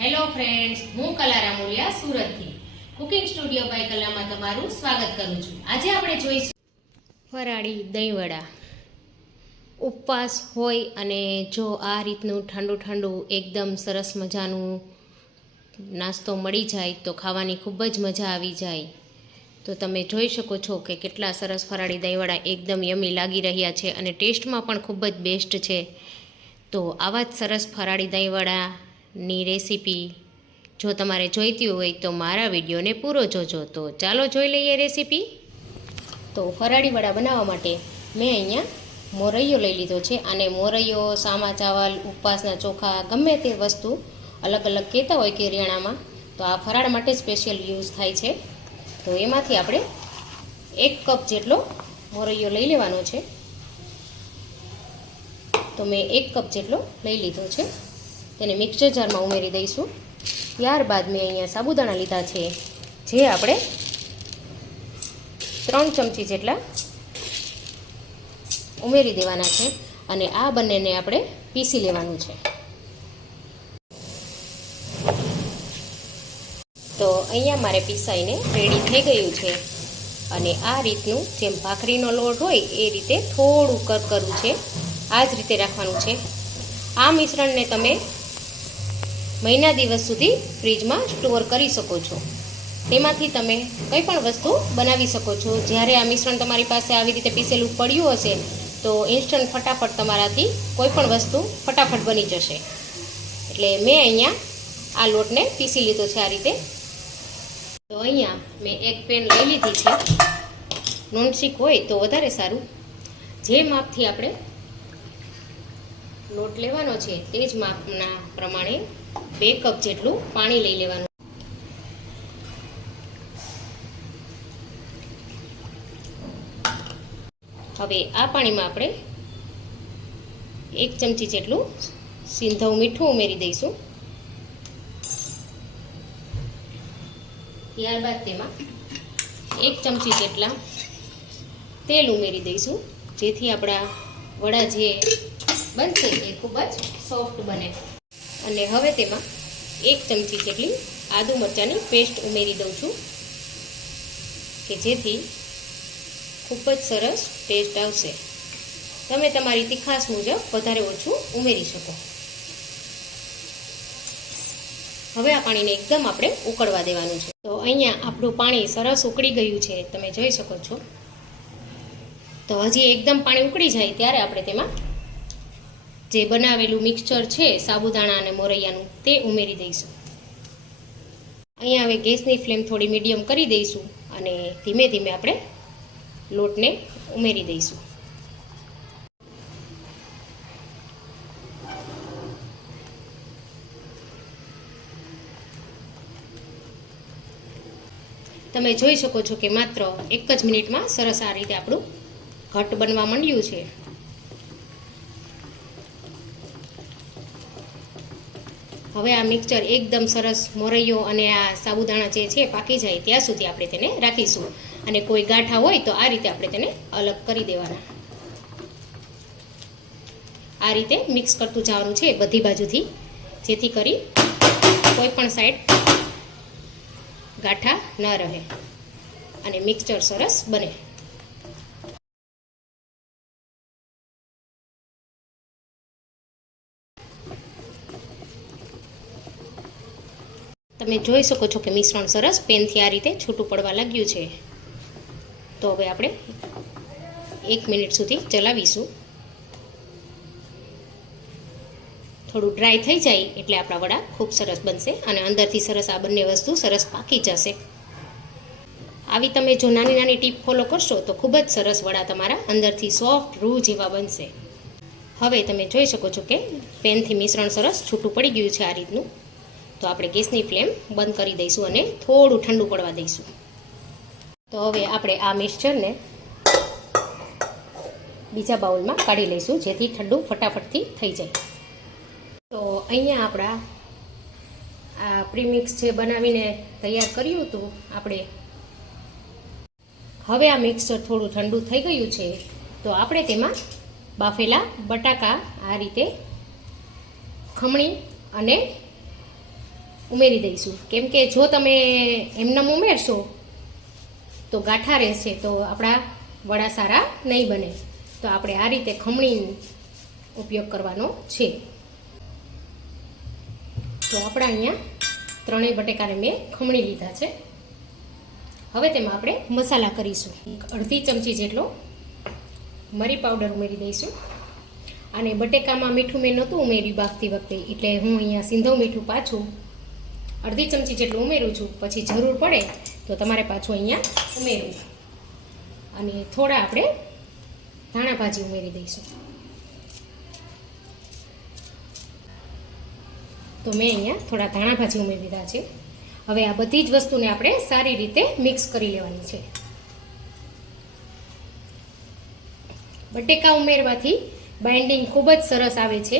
Hello friends હું કલા રામોલિયા સુરતથી. કુકિંગ સ્ટુડિયો બાય કલામાં તમારું સ્વાગત કરું છું. આજે આપણે જોઈશું ફરાળી દહીંવડા. ઉપવાસ હોય અને જો આ રીતનું ઠંડુ ઠંડુ એકદમ સરસ મજાનું નાસ્તો મળી જાય તો ખાવાની ખૂબ જ મજા આવી જાય. તો તમે જોઈ શકો છો કે કેટલા સરસ ફરાળી દહીંવડા એકદમ યમી લાગી રહ્યા છે અને ટેસ્ટમાં પણ ખૂબ જ બેસ્ટ છે. તો આવા જ સરસ ફરાળી દહીંવડાની રેસીપી જો તમારે જોઈતી હોય તો મારા વિડીયોને પૂરો જોજો. તો ચાલો જોઈ લઈએ રેસીપી. તો ફરાળી વડા બનાવવા માટે મેં અહીંયા મોરૈયો લઈ લીધો છે અને મોરૈયો, સામા ચાવલ, ઉપવાસના ચોખા, ગમે તે વસ્તુ અલગ અલગ કહેતા હોય કરિયાણામાં તો આ ફરાળ માટે સ્પેશિયલ યુઝ થાય છે. તો એમાંથી આપણે એક કપ જેટલો મોરૈયો લઈ લેવાનો છે. તો મેં એક કપ જેટલો લઈ લીધો છે. તેને મિક્સર જારમાં ઉમેરી દઈશું. ત્યારબાદ મેં અહીંયા સાબુદાણા લીધા છે, જે આપણે ત્રણ ચમચી જેટલા ઉમેરી દેવાના છે અને આ બંનેને આપણે પીસી લેવાનું છે. તો અહીંયા મારે પીસાઈને રેડી થઈ ગયું છે અને આ રીતનું જેમ ભાખરીનો લોટ હોય એ રીતે થોડું કરકરું છે. આ જ રીતે રાખવાનું છે. આ મિશ્રણને તમે મહિના દિવસ સુધી ફ્રીજમાં સ્ટોર કરી શકો છો. તેમાંથી તમે કંઈ પણ વસ્તુ બનાવી શકો છો. જ્યારે આ મિશ્રણ તમારી પાસે આવી રીતે પીસેલું પડ્યું હશે, તો ઇન્સ્ટન્ટ ફટાફટ તમારાથી કોઈ પણ વસ્તુ ફટાફટ બની જશે. એટલે મેં અહીંયા આ લોટને પીસી લીધો છે આ રીતે. તો અહીંયા મેં એક પેન લઈ લીધી છે. નોનસ્ટિક હોય તો વધારે સારું. જે માપથી આપણે લોટ લેવાનો છે, તે જ માપના પ્રમાણે બે કપ જેટલું પાણી લઈ લેવાનું. હવે આ પાણીમાં આપણે એક ચમચી જેટલું સિંધવ મીઠું ઉમેરી દઈશું. ત્યારબાદ તેમાં એક ચમચી જેટલા તેલ ઉમેરી દઈશું. જેથી આપણા વડા જે બનશે એ ખૂબ જ સોફ્ટ બને. અને હવે તેમાં એક ચમચી જેટલી આદુ મરચાંની પેસ્ટ ઉમેરી દઉં છું, કે જેથી ખૂબ જ સરસ ટેસ્ટ આવશે. તમે તમારી તીખાશ મુજબ વધારે ઓછું ઉમેરી શકો. હવે આ પાણીને એકદમ આપણે ઉકળવા દેવાનું છે. તો અહીંયા આપણું પાણી સરસ ઉકળી ગયું છે, તમે જોઈ શકો છો. તો હજી એકદમ પાણી ઉકળી જાય ત્યારે આપણે તેમાં જે બનાવેલું મિક્સચર છે, સાબુદાણા અને મોરૈયાનું, તે ઉમેરી દઈશું. અહીંયા હવે ગેસની ફ્લેમ થોડી મીડિયમ કરી દઈશું અને ધીમે ધીમે આપણે લોટને ઉમેરી દઈશું. તમે જોઈ શકો છો કે માત્ર એક જ મિનિટમાં સરસ આ રીતે આપણું ઘટ બનવા માંડ્યું છે. હવે આ મિક્સચર એકદમ સરસ મોરૈયો અને આ સાબુદાણા જે છે પાકી જાય ત્યાં સુધી આપણે તેને રાખીશું. અને કોઈ ગાંઠા હોય તો આ રીતે આપણે તેને અલગ કરી દેવાના. આ રીતે મિક્સ કરતું જવાનું છે બધી બાજુથી. જેથી કરી કોઈ પણ સાઈડ ગાંઠા ન રહે. અને મિક્સચર સરસ બને. તમે જોઈ શકો છો કે મિશ્રણ સરસ પેનથી આ રીતે છૂટું પડવા લાગ્યું છે. તો હવે આપણે એક મિનિટ સુધી ચલાવીશું. થોડું ડ્રાય થઈ જાય એટલે આપણા વડા ખૂબ સરસ બનશે અને અંદરથી સરસ આ બંને વસ્તુ સરસ પાકી જશે. આવી તમે જો નાની નાની ટીપ ફોલો કરશો તો ખૂબ જ સરસ વડા તમારા અંદરથી સોફ્ટ રૂ જેવા બનશે. હવે તમે જોઈ શકો છો કે પેનથી મિશ્રણ સરસ છૂટું પડી ગયું છે આ રીતનું. તો આપણે ગેસની ફ્લેમ બંધ કરી દઈશું અને થોડું ઠંડુ પડવા દઈશું. તો હવે આપણે આ મિક્સચરને બીજા બાઉલમાં કાઢી લઈશું, જેથી ઠંડુ ફટાફટથી થઈ જાય. તો અહીંયા આપણા આ પ્રીમિક્સ જે બનાવીને તૈયાર કર્યું હતું, આપણે હવે આ મિક્સચર થોડું ઠંડુ થઈ ગયું છે, તો આપણે તેમાં બાફેલા બટાકા આ રીતે ખમણી અને ઉમેરી દઈશું. કેમ કે જો તમે એમનેમ ઉમેરશો, તો ગાંઠા રહેશે, તો આપણા વડા સારા નહીં બને. તો આપણે આ રીતે ખમણી ઉપયોગ કરવાનો છે. તો આપણા અહીંયા ત્રણેય બટેકાને મેં ખમણી લીધા છે. હવે તેમાં આપણે મસાલા કરીશું. અડધી ચમચી જેટલો મરી પાવડર ઉમેરી દઈશું. અને બટેકામાં મીઠું મેં નહોતું ઉમેર્યું બાફતી વખતે, એટલે હું અહીંયા સિંધો મીઠું પાછું અડધી ચમચી જેટલું ઉમેરું છું. પછી જરૂર પડે તો તમારે પાછું અહીંયા ઉમેરવું. અને થોડા આપણે ધાણા ભાજી ઉમેરી દઈશું. તો મેં અહીંયા થોડા ધાણા ભાજી ઉમેરી દીધા છે. હવે આ બધી જ વસ્તુને આપણે સારી રીતે મિક્સ કરી લેવાની છે. બટેકા ઉમેરવાથી બાઇન્ડિંગ ખૂબ જ સરસ આવે છે.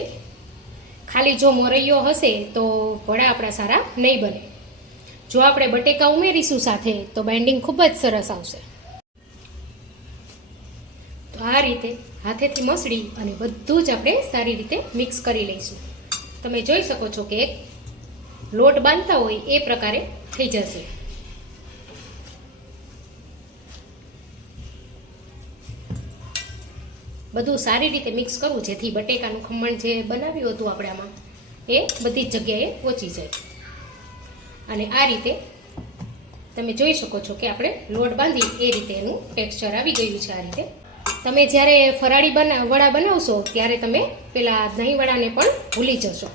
ખાલી જો મોરૈયો હશે તો વડા આપણા સારા નહીં બને. જો આપણે બટેકા ઉમેરીશું સાથે, તો બાઇન્ડિંગ ખૂબ જ સરસ આવશે. તો આ રીતે હાથેથી મસળી અને બધું જ આપણે સારી રીતે મિક્સ કરી લઈશું. તમે જોઈ શકો છો કે લોટ બાંધતા હોય એ પ્રકારે થઈ જશે. બધું સારી રીતે મિક્સ કરવું, જેથી બટેકાનું ખમણ જે બનાવ્યું હતું આપણે આમાં, એ બધી જગ્યાએ પહોંચી જાય. અને આ રીતે તમે જોઈ શકો છો કે આપણે લોટ બાંધી એ રીતે એનું ટેક્સચર આવી ગયું છે આ રીતે. તમે જ્યારે ફરાળી બના, વડા બનાવશો, ત્યારે તમે પેલા દહીં વડાને પણ ભૂલી જશો.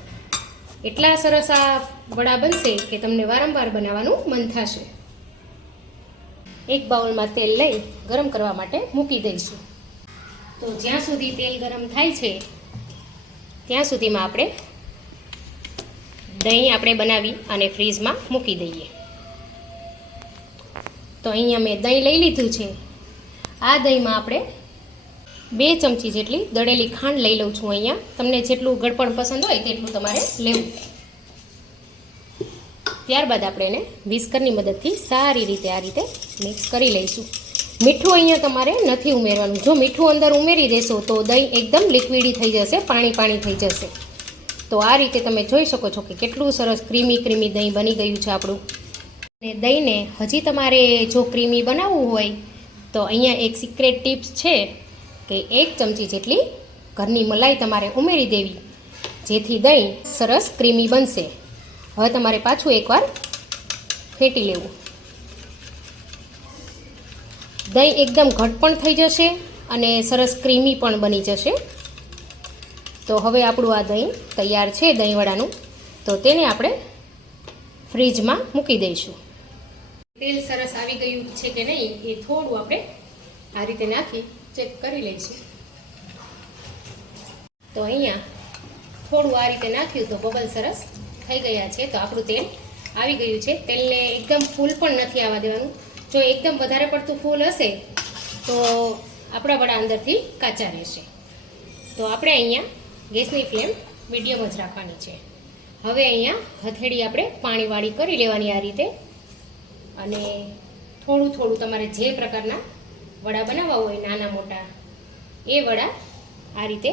એટલા સરસ આ વડા બનશે કે તમને વારંવાર બનાવવાનું મન થશે. એક બાઉલમાં તેલ લઈ ગરમ કરવા માટે મૂકી દઈશું. તો જ્યાં સુધી તેલ ગરમ થાય છે, ત્યાં સુધીમાં આપણે દહીં આપણે બનાવી અને ફ્રીજમાં મૂકી દઈએ. તો અહીંયા મેં દહીં લઈ લીધું છે. આ દહીંમાં આપણે બે ચમચી જેટલી દળેલી ખાંડ લઈ લઉં છું અહીંયા. તમને જેટલું ગળપણ પસંદ હોય તેટલું તમારે લેવું. ત્યારબાદ આપણે એને વિસ્કરની મદદથી સારી રીતે આ રીતે મિક્સ કરી લઈશું. મીઠું અહીંયા તમારે નથી ઉમેરવાનું. જો મીઠું અંદર ઉમેરી દેશો તો દહીં એકદમ લિક્વિડી થઈ જશે, પાણી પાણી થઈ જશે. તો આ રીતે તમે જોઈ શકો છો કે કેટલું સરસ ક્રીમી ક્રીમી દહીં બની ગયું છે આપણું. અને દહીંને હજી તમારે જો ક્રીમી બનાવવું હોય, તો અહીંયા એક સિક્રેટ ટિપ્સ છે કે એક ચમચી જેટલી ઘરની મલાઈ તમારે ઉમેરી દેવી, જેથી દહીં સરસ ક્રીમી બનશે. હવે તમારે પાછું એકવાર ફેટી લેવું. દહીં એકદમ ઘટ પણ થઈ જશે અને સરસ ક્રીમી પણ બની જશે. તો હવે આપણું આ દહીં તૈયાર છે દહીંવડાનું. તો તેને આપણે ફ્રીજમાં મૂકી દઈશું. તેલ સરસ આવી ગયું છે કે નહીં એ થોડું આપણે આ રીતે નાખી ચેક કરી લઈશું. તો અહીંયા થોડું આ રીતે નાખ્યું તો બબલ સરસ થઈ ગયા છે. તો આપણું તેલ આવી ગયું છે. તેલને એકદમ ફૂલ પણ નથી આવવા દેવાનું. જો એકદમ વધારે પડતું ફૂલ હશે, તો આપણા વડા અંદરથી કાચા રહેશે. તો આપણે અહીંયા ગેસની ફ્લેમ મીડિયમ જ રાખવાની છે. હવે અહીંયા હથેળી આપણે પાણીવાળી કરી લેવાની આ રીતે. અને થોડું થોડું તમારે જે પ્રકારના વડા બનાવવા હોય, નાના મોટા, એ વડા આ રીતે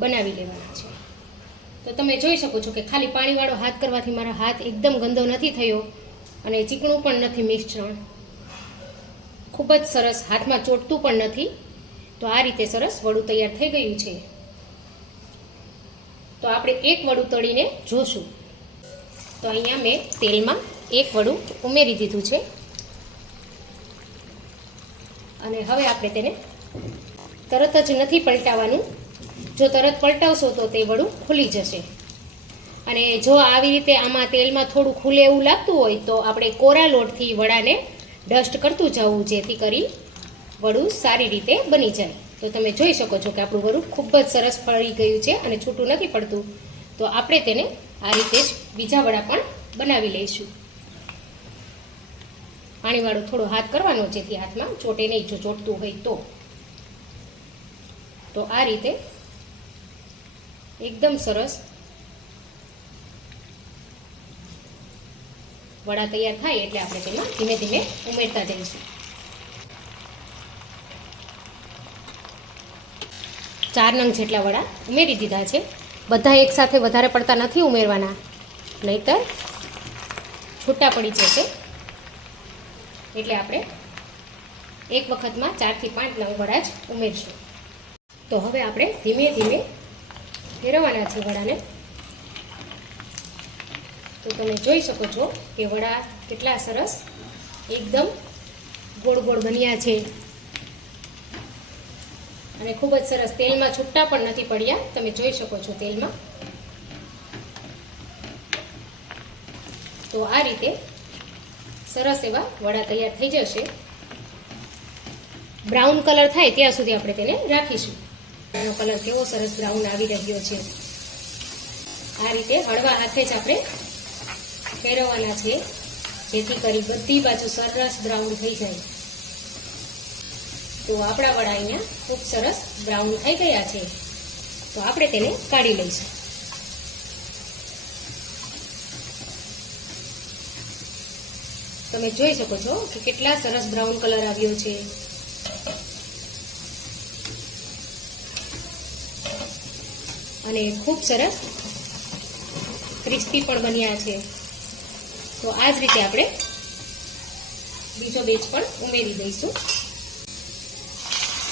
બનાવી લેવાના છે. તો તમે જોઈ શકો છો કે ખાલી પાણીવાળો હાથ કરવાથી મારો હાથ એકદમ ગંદો નથી થયો. અને ચીકણું પણ નથી, મિશ્રણ. ખૂબ જ સરસ, હાથમાં ચોટતું પણ નથી. તો આ રીતે સરસ વડું તૈયાર થઈ ગયું છે. તો આપણે એક વડું તળીને જોશું. તો અહીંયા મેં તેલમાં એક વડું ઉમેરી દીધું છે. અને હવે આપણે તેને તરત જ નથી પલટાવવાનું જો તરત પલટાવશો તો તે વડું ખુલી જશે. અને જો આવી રીતે આમાં તેલમાં થોડું ખુલે એવું લાગતું હોય તો આપણે કોરા લોટથી વડાને ડસ્ટ કરતું જવું, જેથી કરી વડું સારી રીતે બની જાય. તો તમે જોઈ શકો છો કે આપણું વડું ખૂબ જ સરસ ફળી ગયું છે અને છૂટું નથી પડતું. તો આપણે તેને આ રીતે જ બીજા વડા પણ બનાવી લઈશું. પાણીવાળો થોડો હાથ કરવાનો, જેથી હાથમાં ચોટે નહીં, જો ચોટતું હોય તો. તો આ રીતે એકદમ સરસ વડા તૈયાર થાય એટલે આપણે તેમાં ધીમે ધીમે ઉમેરતા જઈશું. ચાર નંગ જેટલા વડા ઉમેરી દીધા છે. બધા એકસાથે વધારે પડતા નથી ઉમેરવાના. નહીતર છૂટા પડી જશે. એટલે આપણે એક વખતમાં ચારથી પાંચ નંગ વડા જ ઉમેરશું. તો હવે આપણે ધીમે ધીમે ફેરવવાના છે વડાને. તો તમે જોઈ શકો છો કે વડા કેટલા સરસ એકદમ ગોળ ગોળ બન્યા છે. અને ખૂબ જ સરસ તેલમાં છૂટા પણ નથી પડ્યા. તમે જોઈ શકો છો તેલમાં. તો આ રીતે સરસ એવા વડા તૈયાર થઈ જશે. બ્રાઉન કલર થાય ત્યાં સુધી આપણે તેને રાખીશું. એનો કલર કેવો સરસ બ્રાઉન આવી રહ્યો છે. આ રીતે હળવા હાથે જ આપણે ફેરવવાના છે. જેથી કરી બધી બાજુ સરસ બ્રાઉન થઈ જાય. તો આપણા વડા અહીંયા ખૂબ સરસ બ્રાઉન થઈ ગયા છે. તો આપણે તેને કાઢી લઈશું. તમે જોઈ શકો છો કે કેટલા સરસ બ્રાઉન કલર આવ્યો છે. અને ખૂબ સરસ ક્રિસ્પી પણ બન્યા છે. તો આ જ રીતે આપણે બીજો બેચ પણ ઉમેરી દઈશું.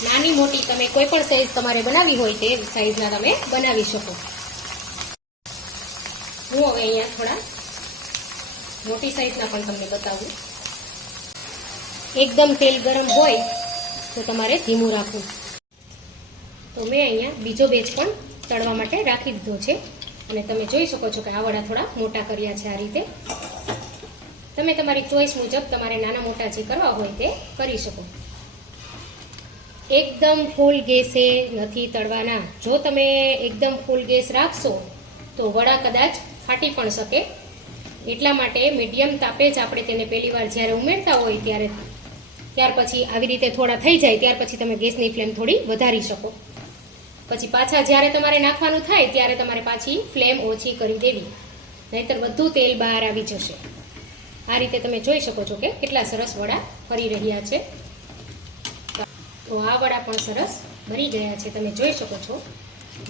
નાની મોટી તમે કોઈ પણ સાઈઝ તમારે બનાવી હોય તે સાઈઝના તમે બનાવી શકો. હું હવે અહીંયા થોડા મોટી સાઈઝના પણ તમને બતાવું. એકદમ તેલ ગરમ હોય તો તમારે ધીમું રાખવું. તો મેં અહીંયા બીજો બેચ પણ તળવા માટે રાખી દીધો છે. અને તમે જોઈ શકો છો કે આ વડા થોડા મોટા કર્યા છે આ રીતે. તમે તમારી ચોઈસ મુજબ તમારે નાના મોટા જે કરવા હોય તે કરી શકો. એકદમ ફૂલ ગેસે નથી તળવાના. જો તમે એકદમ ફૂલ ગેસ રાખશો, તો વડા કદાચ ફાટી પણ શકે. એટલા માટે મીડિયમ તાપે જ આપણે તેને પહેલી વાર જ્યારે ઉમેરતા હોય ત્યારે, ત્યાર પછી આવી રીતે થોડા થઈ જાય, ત્યાર પછી તમે ગેસની ફ્લેમ થોડી વધારી શકો. પછી પાછા જ્યારે તમારે નાખવાનું થાય, ત્યારે તમારે પાછી ફ્લેમ ઓછી કરી દેવી. નહીતર બધું તેલ બહાર આવી જશે. આ રીતે તમે જોઈ શકો છો કે કેટલા સરસ વડા ફરી રહ્યા છે. તો આ વડા પણ સરસ ભરી ગયા છે. તમે જોઈ શકો છો.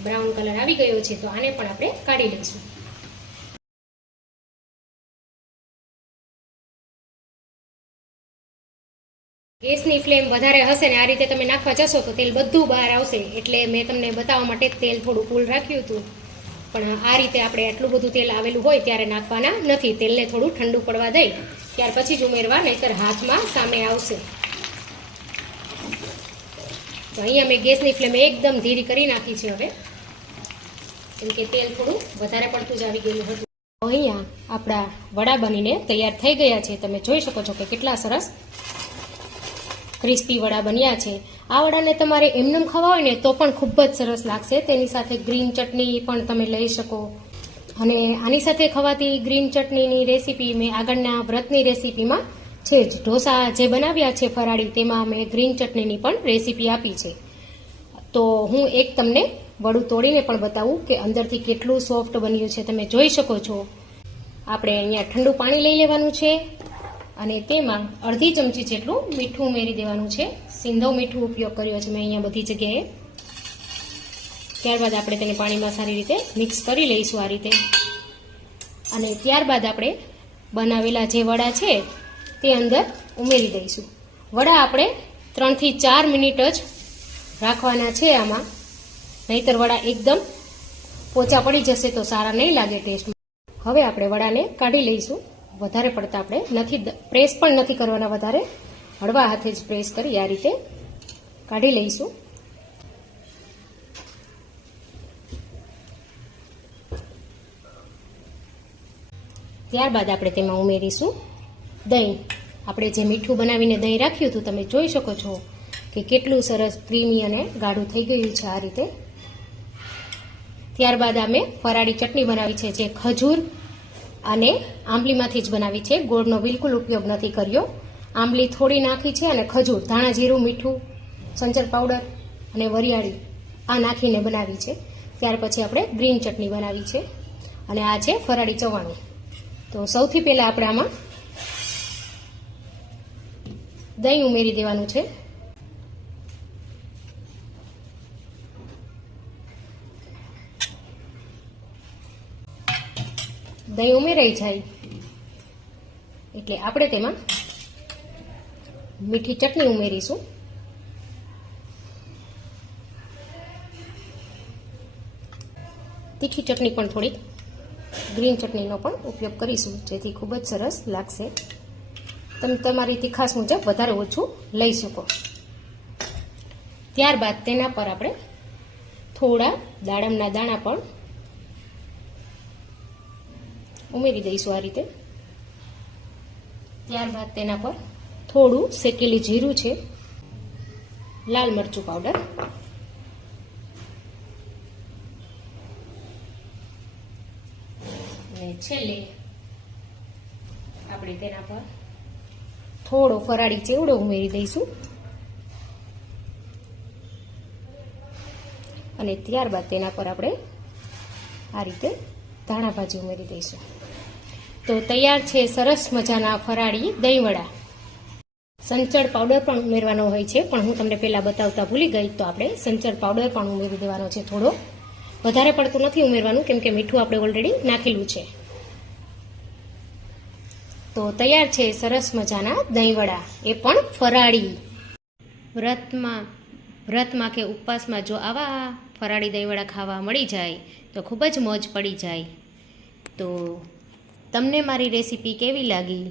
બ્રાઉન કલર આવી ગયો છે. તો આને પણ આપણે કાઢી લઈશું. ગેસની ફ્લેમ વધારે હશે ને આ રીતે તમે નાખવા જશો તો તેલ બધું બહાર આવશે. એટલે મેં તમને બતાવવા માટે તેલ થોડું કુલ રાખ્યું હતું. પણ આ રીતે આપણે આટલું બધું તેલ આવેલું હોય ત્યારે નાખવાના નથી. તેલને થોડું ઠંડુ પડવા દઈ, ત્યાર પછી જ ઉમેરવા, નહીતર હાથમાં સામે આવશે. તો અહીંયા મેં ગેસની ફ્લેમ એકદમ ધીરી કરી નાખી છે હવે. કેમ કે તેલ થોડું વધારે પડતું જ આવી ગયેલું હતું. અહીંયા આપણા વડા બનીને તૈયાર થઈ ગયા છે. તમે જોઈ શકો છો કે કેટલા સરસ ક્રિસ્પી વડા બન્યા છે. આ વડાને તમારે એમનેમ ખાવા હોય ને તો પણ ખૂબ જ સરસ લાગશે. તેની સાથે ગ્રીન ચટણી પણ તમે લઈ શકો. અને આની સાથે ખવાતી ગ્રીન ચટણીની રેસીપી મેં આગળના વ્રતની રેસીપીમાં છે જ. ઢોસા જે બનાવ્યા છે ફરાળી, તેમાં મેં ગ્રીન ચટણીની પણ રેસીપી આપી છે. તો હું એક તમને વડું તોડીને પણ બતાવું કે અંદરથી કેટલું સોફ્ટ બન્યું છે. તમે જોઈ શકો છો. આપણે અહીંયા ઠંડુ પાણી લઈ લેવાનું છે. અને તેમાં અડધી ચમચી જેટલું મીઠું ઉમેરી દેવાનું છે. સિંધવ મીઠું ઉપયોગ કર્યો છે મેં અહીંયા બધી જગ્યાએ. ત્યારબાદ આપણે તેને પાણીમાં સારી રીતે મિક્સ કરી લઈશું આ રીતે. અને ત્યારબાદ આપણે બનાવેલા જે વડા છે તે અંદર ઉમેરી દઈશું. વડા આપણે ત્રણથી ચાર મિનિટ જ રાખવાના છે આમાં. નહીતર વડા એકદમ પોચા પડી જશે તો સારા નહીં લાગે ટેસ્ટમાં. હવે આપણે વડાને કાઢી લઈશું. વધારે પડતા આપણે નથી પ્રેસ પણ નથી કરવાના વધારે. હળવા હાથે જ પ્રેસ કરી આ રીતે કાઢી લઈશું. ત્યારબાદ આપણે તેમાં ઉમેરીશું દહીં. આપણે જે મીઠું બનાવીને દહીં રાખ્યું હતું, તમે જોઈ શકો છો કે કેટલું સરસ ક્રીમી અને ગાઢું થઈ ગયું છે આ રીતે. ત્યારબાદ અમે ફરાળી ચટણી બનાવી છે, જે ખજૂર અને આંબલીમાંથી જ બનાવી છે. ગોળનો બિલકુલ ઉપયોગ નથી કર્યો. આંબલી થોડી નાખી છે અને ખજૂર, ધાણા, જીરું, મીઠું, સંચર પાવડર અને વરિયાળી આ નાખીને બનાવી છે. ત્યાર પછી આપણે ગ્રીન ચટણી બનાવી છે અને આ છે ફરાળી ચવાણું. તો સૌથી પહેલાં આપણે આમાં દહીં ઉમેરી દેવાનું છે. દહીં ઉમેરાઈ જાય. એટલે આપણે તેમાં મીઠી ચટણી ઉમેરીશું. તીખી ચટણી પણ થોડીક, ગ્રીન ચટણીનો પણ ઉપયોગ કરીશું, જેથી ખૂબ જ સરસ લાગશે. તમે તમારી તીખાસ મુજબ વધારે ઓછું લઈ શકો. ત્યારબાદ તેના પર આપણે થોડા દાડમના દાણા પણ ઉમેરી દઈશું આ રીતે. ત્યારબાદ તેના પર થોડું શેકેલી જીરું છે, લાલ મરચું પાવડર અને છેલ્લે આપણે તેના પર થોડો ફરાળી ચેવડો ઉમેરી દઈશું. અને ત્યારબાદ તેના પર આપણે આ રીતે ધાણા ભાજી ઉમેરી દઈશું. તો તૈયાર છે સરસ મજાના ફરાળી દહીંવડા. સંચળ પાવડર પણ ઉમેરવાનો હોય છે, પણ હું તમને પહેલાં બતાવતા ભૂલી ગઈ, તો આપણે સંચળ પાવડર પણ ઉમેરી દેવાનો છે થોડો. વધારે પડતું નથી ઉમેરવાનું, કેમ કે મીઠું આપણે ઓલરેડી નાખેલું છે. તો તૈયાર છે સરસ મજાના દહીંવડા. એ પણ ફરાળી. વ્રતમાં વ્રતમાં કે ઉપવાસમાં જો આવા ફરાળી દહીંવડા ખાવા મળી જાય, તો ખૂબ જ મોજ પડી જાય. તો તમને મારી રેસીપી કેવી લાગી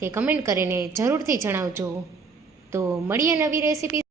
તે કમેન્ટ કરીને જરૂરથી જણાવજો. તો મળીએ નવી રેસીપી